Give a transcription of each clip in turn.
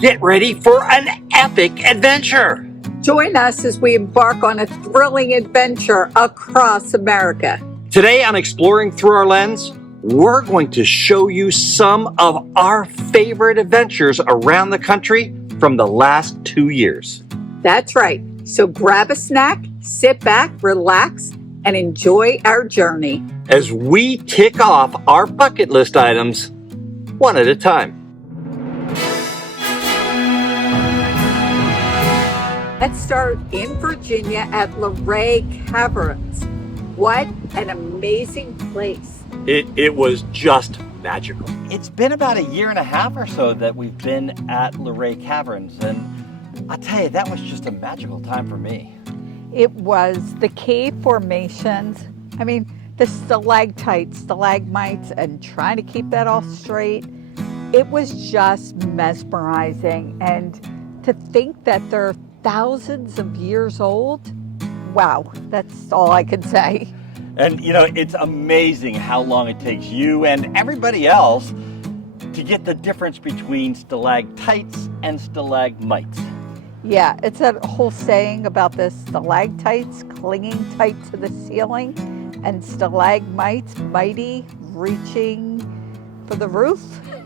Get ready for an epic adventure. Join us as we embark on a thrilling adventure across America. Today on Exploring Through Our Lens, we're going to show you some of our favorite adventures around the country from the last 2 years. That's right. So grab a snack, sit back, relax, and enjoy our journey as we tick off our bucket list items one at a time. Let's start in Virginia at Luray Caverns. What an amazing place. It was just magical. It's been about a year and a half or so that we've been at Luray Caverns, and I'll tell you, that was just a magical time for me. It was the cave formations. I mean, the stalactites, stalagmites, and trying to keep that all straight. It was just mesmerizing. And to think that they're thousands of years old, wow, that's all I can say. And you know, it's amazing how long it takes you and everybody else to get the difference between stalactites and stalagmites. Yeah, it's a whole saying about the stalactites clinging tight to the ceiling and stalagmites mighty reaching for the roof.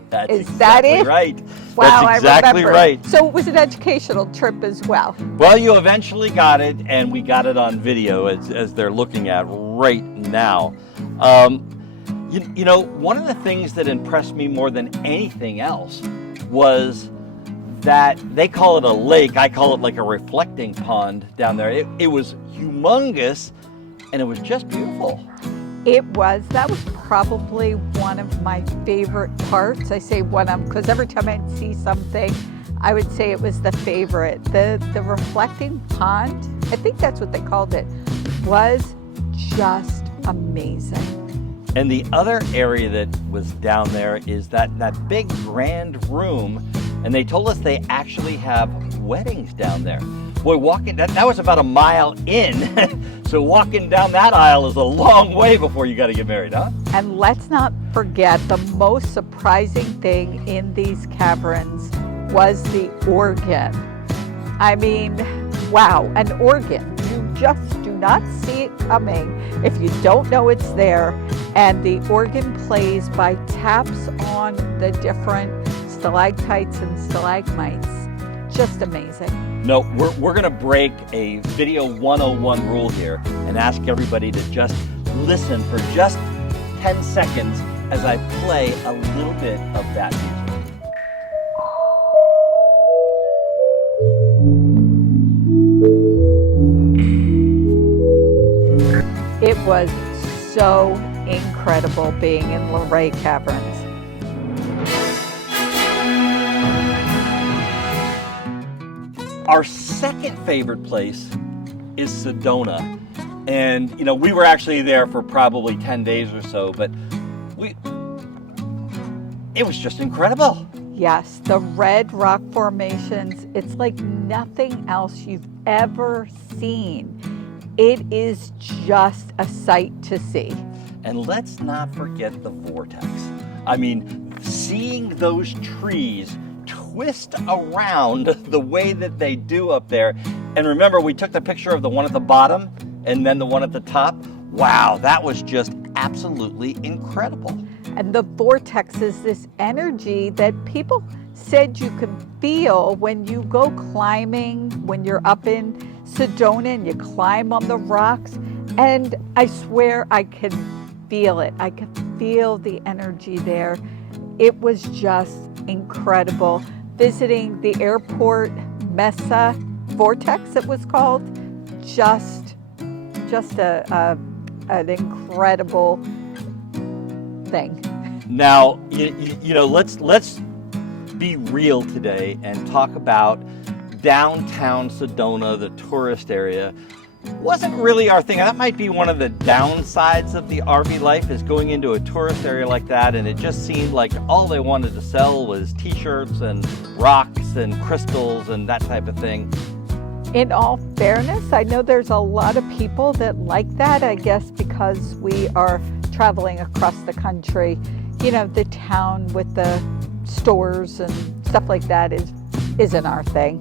That's Is exactly that it? Right. Wow, That's exactly I remember. right. So it was an educational trip as well. Well, you eventually got it, and we got it on video as they're looking at right now. You know, one of the things that impressed me more than anything else was that they call it a lake. I call it like a reflecting pond down there. It was humongous, and it was just beautiful. That was probably one of my favorite parts. I say one of them because every time I'd see something, I would say it was the favorite. The reflecting pond, I think that's what they called it, was just amazing. And the other area that was down there is that big grand room, and they told us they actually have weddings down there. Boy, walking, that was about a mile in, so walking down that aisle is a long way before you got to get married, huh? And let's not forget the most surprising thing in these caverns was the organ. I mean, wow, an organ. You just do not see it coming if you don't know it's there. And the organ plays by taps on the different stalactites and stalagmites. Just amazing. No, we're going to break a Video 101 rule here and ask everybody to just listen for just 10 seconds as I play a little bit of that music. It was so incredible being in Luray Caverns. Our second favorite place is Sedona. And, you know, we were actually there for probably 10 days or so, but it was just incredible. Yes, the red rock formations, it's like nothing else you've ever seen. It is just a sight to see. And let's not forget the vortex. I mean, seeing those trees twist around the way that they do up there. And remember, we took the picture of the one at the bottom and then the one at the top. Wow, that was just absolutely incredible. And the vortex is this energy that people said you can feel when you go climbing, when you're up in Sedona and you climb on the rocks. And I swear I could feel it. I could feel the energy there. It was just incredible. Visiting the airport Mesa vortex, it was called, just an incredible thing. Now, you know, let's be real today and talk about downtown Sedona, the tourist area. Wasn't really our thing. That might be one of the downsides of the RV life, is going into a tourist area like that, and it just seemed like all they wanted to sell was t-shirts and rocks and crystals and that type of thing. In all fairness, I know there's a lot of people that like that, I guess because we are traveling across the country. You know, the town with the stores and stuff like that is isn't our thing.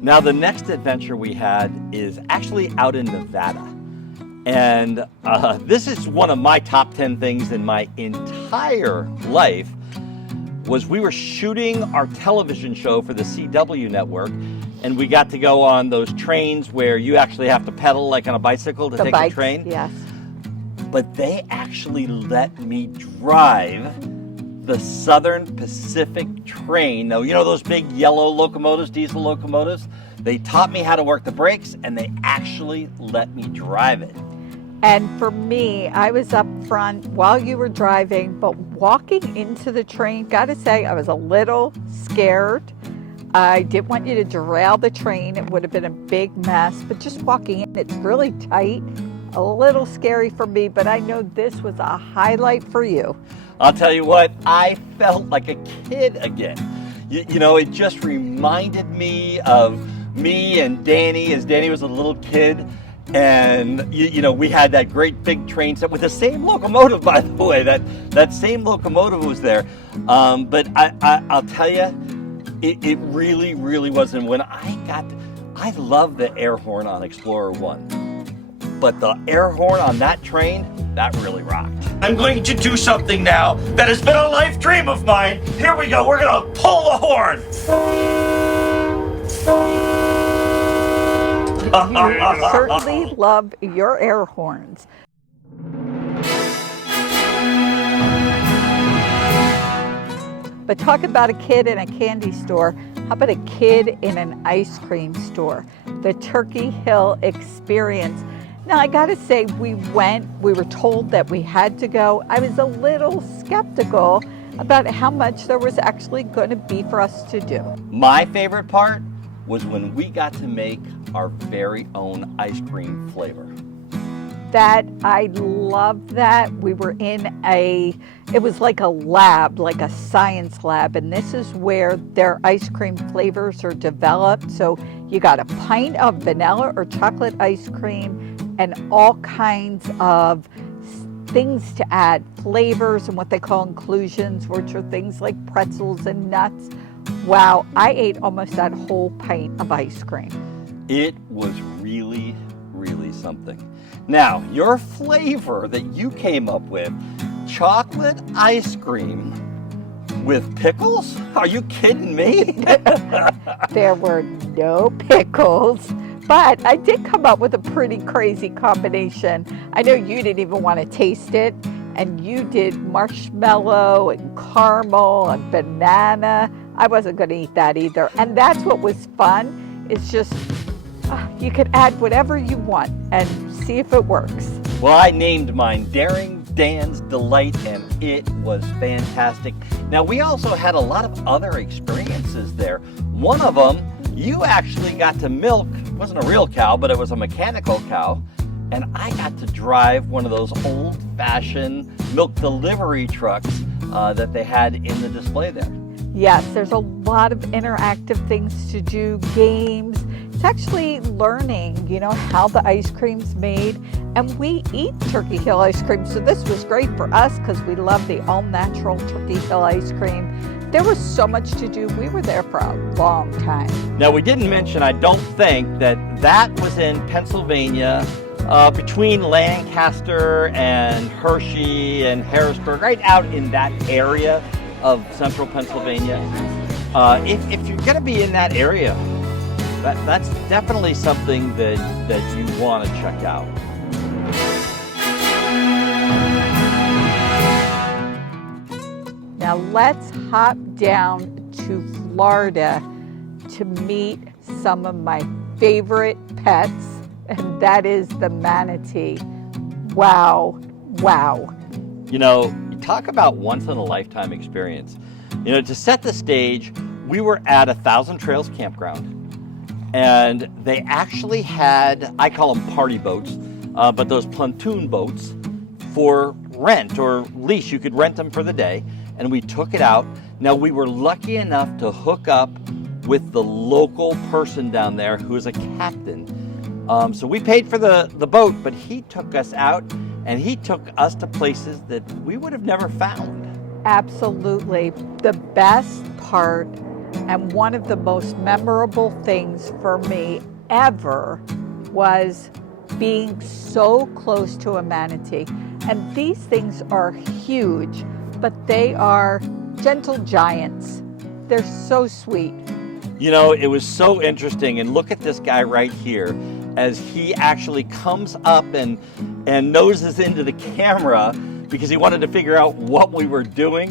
Now, the next adventure we had is actually out in Nevada. And this is one of my top 10 things in my entire life. Was we were shooting our television show for the CW network, and we got to go on those trains where you actually have to pedal like on a bicycle to take the train. Yes. But they actually let me drive the Southern Pacific train. Now, you know those big yellow locomotives, diesel locomotives? They taught me how to work the brakes, and they actually let me drive it. And for me, I was up front while you were driving, but walking into the train, gotta say, I was a little scared. I didn't want you to derail the train. It would have been a big mess, but just walking in, it's really tight, a little scary for me, but I know this was a highlight for you. I'll tell you what, I felt like a kid again. You know, it just reminded me of me and Danny as Danny was a little kid. And, you know, we had that great big train set with the same locomotive, by the way. That same locomotive was there. But I'll tell you, it really, really was. And when I love the air horn on Explorer 1. But the air horn on that train, that really rocked. I'm going to do something now that has been a life dream of mine. Here we go. We're going to pull the horn. Certainly love your air horns. But talk about a kid in a candy store. How about a kid in an ice cream store? The Turkey Hill experience. Now, I gotta say, we were told that we had to go. I was a little skeptical about how much there was actually going to be for us to do. My favorite part was when we got to make our very own ice cream flavor. That, I love that. We were in it was like a lab, like a science lab, and this is where their ice cream flavors are developed. So you got a pint of vanilla or chocolate ice cream and all kinds of things to add, flavors and what they call inclusions, which are things like pretzels and nuts. Wow, I ate almost that whole pint of ice cream. It was really, really something. Now, your flavor that you came up with, chocolate ice cream with pickles? Are you kidding me? There were no pickles, but I did come up with a pretty crazy combination. I know you didn't even want to taste it, and you did marshmallow and caramel and banana. I wasn't going to eat that either. And that's what was fun. It's just, you could add whatever you want and see if it works. Well, I named mine Daring Dan's Delight, and it was fantastic. Now, we also had a lot of other experiences there. One of them, you actually got to milk, it wasn't a real cow, but it was a mechanical cow, and I got to drive one of those old-fashioned milk delivery trucks that they had in the display there. Yes, there's a lot of interactive things to do, games. It's actually learning, you know, how the ice cream's made. And we eat Turkey Hill ice cream, so this was great for us because we love the all-natural Turkey Hill ice cream. There was so much to do. We were there for a long time. Now, we didn't mention, I don't think, that was in Pennsylvania, between Lancaster and Hershey and Harrisburg, right out in that area of central Pennsylvania. If you're going to be in that area, that's definitely something that you want to check out. Now let's hop down to Florida to meet some of my favorite pets, and that is the manatee. Wow, wow. You know, you talk about once-in-a-lifetime experience. You know, to set the stage, we were at 1,000 Trails Campground, and they actually had, I call them party boats, but those pontoon boats for rent or lease. You could rent them for the day, and we took it out. Now, we were lucky enough to hook up with the local person down there who is a captain. So we paid for the boat, but he took us out, and he took us to places that we would have never found. Absolutely. The best part and one of the most memorable things for me ever was being so close to a manatee. And these things are huge, but they are gentle giants. They're so sweet. You know, it was so interesting, and look at this guy right here as he actually comes up and noses into the camera because he wanted to figure out what we were doing.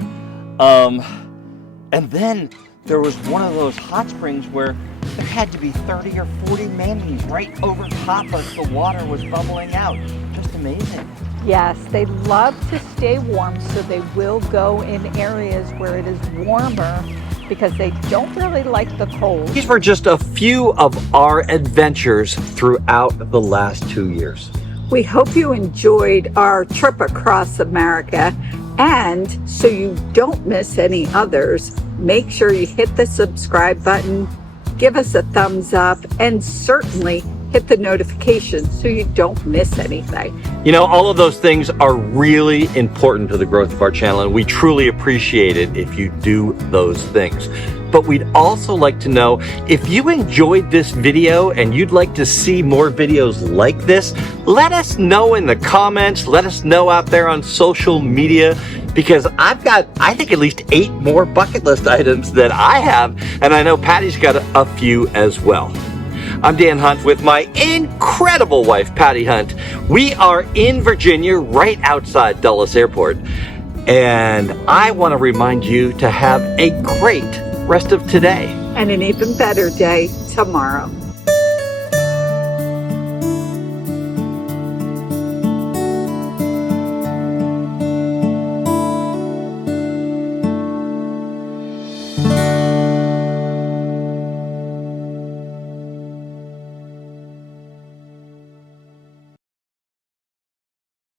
And then there was one of those hot springs where there had to be 30 or 40 manatees right over top as the water was bubbling out. Just amazing. Yes, they love to stay warm, so they will go in areas where it is warmer because they don't really like the cold. These were just a few of our adventures throughout the last 2 years. We hope you enjoyed our trip across America, and so you don't miss any others, make sure you hit the subscribe button, give us a thumbs up, and certainly hit the notifications so you don't miss anything. You know, all of those things are really important to the growth of our channel, and we truly appreciate it if you do those things. But we'd also like to know if you enjoyed this video and you'd like to see more videos like this, let us know in the comments, let us know out there on social media, because I've got, I think, at least 8 more bucket list items that I have, and I know Patty's got a few as well. I'm Dan Hunt with my incredible wife, Patti Hunt. We are in Virginia, right outside Dulles Airport. And I want to remind you to have a great rest of today. And an even better day tomorrow.